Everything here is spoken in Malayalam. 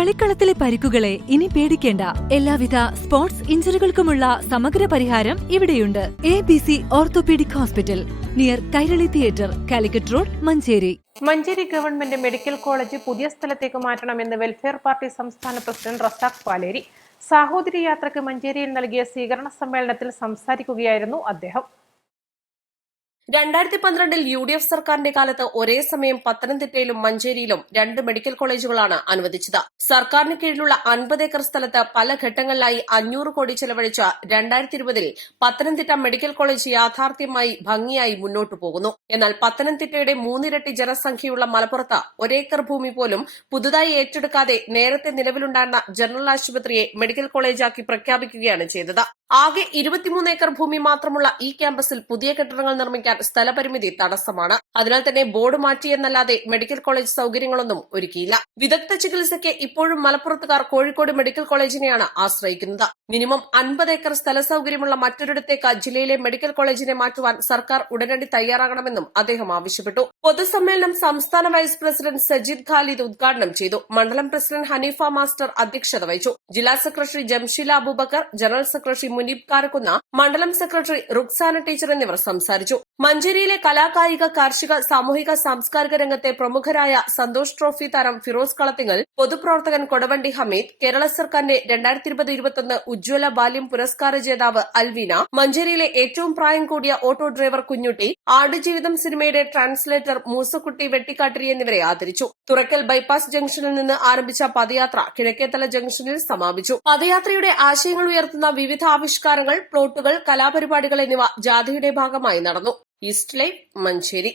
കളിക്കളത്തിലെ പരിക്കുകളെ ഇനി പേടിക്കേണ്ട. എല്ലാവിധ സ്പോർട്സ് ഇഞ്ചുറികൾക്കുമുള്ള സമഗ്ര പരിഹാരം ഇവിടെയുണ്ട്. ABC orthopaedic hospital, near Kairali theatre, Calicut road, Manjeri. Manjeri government medical college പുതിയ സ്ഥലത്തേക്ക് മാറ്റണമെന്ന് വെൽഫെയർ പാർട്ടി സംസ്ഥാന പ്രസിഡന്റ് റസാഖ് പാലേരി സാഹോദര്യ യാത്രയ്ക്ക് മഞ്ചേരിയിൽ നൽകിയ സ്വീകരണ സമ്മേളനത്തിൽ സംസാരിക്കുകയായിരുന്നു അദ്ദേഹം. 2012 UDF സർക്കാരിന്റെ കാലത്ത് ഒരേ സമയം പത്തനംതിട്ടയിലും മഞ്ചേരിയിലും 2 മെഡിക്കൽ കോളേജുകളാണ് അനുവദിച്ചത്. സർക്കാരിന് കീഴിലുള്ള 50 ഏക്കർ സ്ഥലത്ത് പല ഘട്ടങ്ങളിലായി 500 കോടി ചെലവഴിച്ച 2020 പത്തനംതിട്ട മെഡിക്കൽ കോളേജ് യാഥാർത്ഥ്യമായി ഭംഗിയായി മുന്നോട്ടു പോകുന്നു. എന്നാൽ പത്തനംതിട്ടയുടെ 3 ഇരട്ടി ജനസംഖ്യയുള്ള മലപ്പുറത്ത് ഒരേക്കർ ഭൂമി പോലും പുതുതായി ഏറ്റെടുക്കാതെ നേരത്തെ നിലവിലുണ്ടായിരുന്ന ജനറൽ ആശുപത്രിയെ മെഡിക്കൽ കോളേജാക്കി പ്രഖ്യാപിക്കുകയാണ് ചെയ്തത്. ആകെ 23 ഏക്കർ ഭൂമി മാത്രമുള്ള ഈ ക്യാമ്പസിൽ പുതിയ കെട്ടിടങ്ങൾ നിർമ്മിക്കാൻ സ്ഥലപരിമിതി തടസ്സമാണ്. അതിനാൽ തന്നെ ബോർഡ് മാറ്റിയെന്നല്ലാതെ മെഡിക്കൽ കോളേജ് സൌകര്യങ്ങളൊന്നും ഒരുക്കിയില്ല. വിദഗ്ധ ചികിത്സയ്ക്ക് ഇപ്പോഴും മലപ്പുറത്തുകാർ കോഴിക്കോട് മെഡിക്കൽ കോളേജിനെയാണ് ആശ്രയിക്കുന്നത്. മിനിമം 50 ഏക്കർ സ്ഥല സൌകര്യമുള്ള മറ്റൊരിടത്തേക്ക് ജില്ലയിലെ മെഡിക്കൽ കോളേജിനെ മാറ്റുവാൻ സർക്കാർ ഉടനടി തയ്യാറാകണമെന്നും അദ്ദേഹം ആവശ്യപ്പെട്ടു. പൊതുസമ്മേളനം സംസ്ഥാന വൈസ് പ്രസിഡന്റ് സജിദ് ഖാലിദ് ഉദ്ഘാടനം ചെയ്തു. മണ്ഡലം പ്രസിഡന്റ് ഹനീഫ മാസ്റ്റർ അധ്യക്ഷത വഹിച്ചു. ജില്ലാ secretary Jamshila Abubakar, general secretary Muneeb Karakkunna, മണ്ഡലം സെക്രട്ടറി റുക്സാന ടീച്ചർ എന്നിവർ സംസാരിച്ചു. മഞ്ചേരിയിലെ കലാകായിക, കാർഷിക, സാമൂഹിക, സാംസ്കാരിക രംഗത്തെ പ്രമുഖരായ സന്തോഷ് ട്രോഫി താരം ഫിറോസ് കളത്തിങ്ങൽ, പൊതുപ്രവർത്തകൻ കൊടവണ്ടി ഹമീദ്, കേരള സർക്കാരിന്റെ 2020-21 ഉജ്ജ്വല ബാല്യം പുരസ്കാര ജേതാവ് അൽവീന, മഞ്ചേരിയിലെ ഏറ്റവും പ്രായം കൂടിയ ഓട്ടോ ഡ്രൈവർ കുഞ്ഞുട്ടി, ആടുജീവിതം സിനിമയുടെ ട്രാൻസ്ലേറ്റർ മൂസക്കുട്ടി വെട്ടിക്കാട്ടിരി എന്നിവരെ ആദരിച്ചു. തുറക്കൽ ബൈപ്പാസ് ജംഗ്ഷനിൽ നിന്ന് ആരംഭിച്ച പദയാത്ര കിഴക്കേത്തല ജംഗ്ഷനിൽ സമാപിച്ചു. പദയാത്രയുടെ ആശയങ്ങൾ ഉയർത്തുന്ന വിവിധ ആവിഷ്കാരങ്ങൾ, പ്ലോട്ടുകൾ, കലാപരിപാടികൾ എന്നിവ ജാഥയുടെ ഭാഗമായി നടന്നു. East live, Manjeri.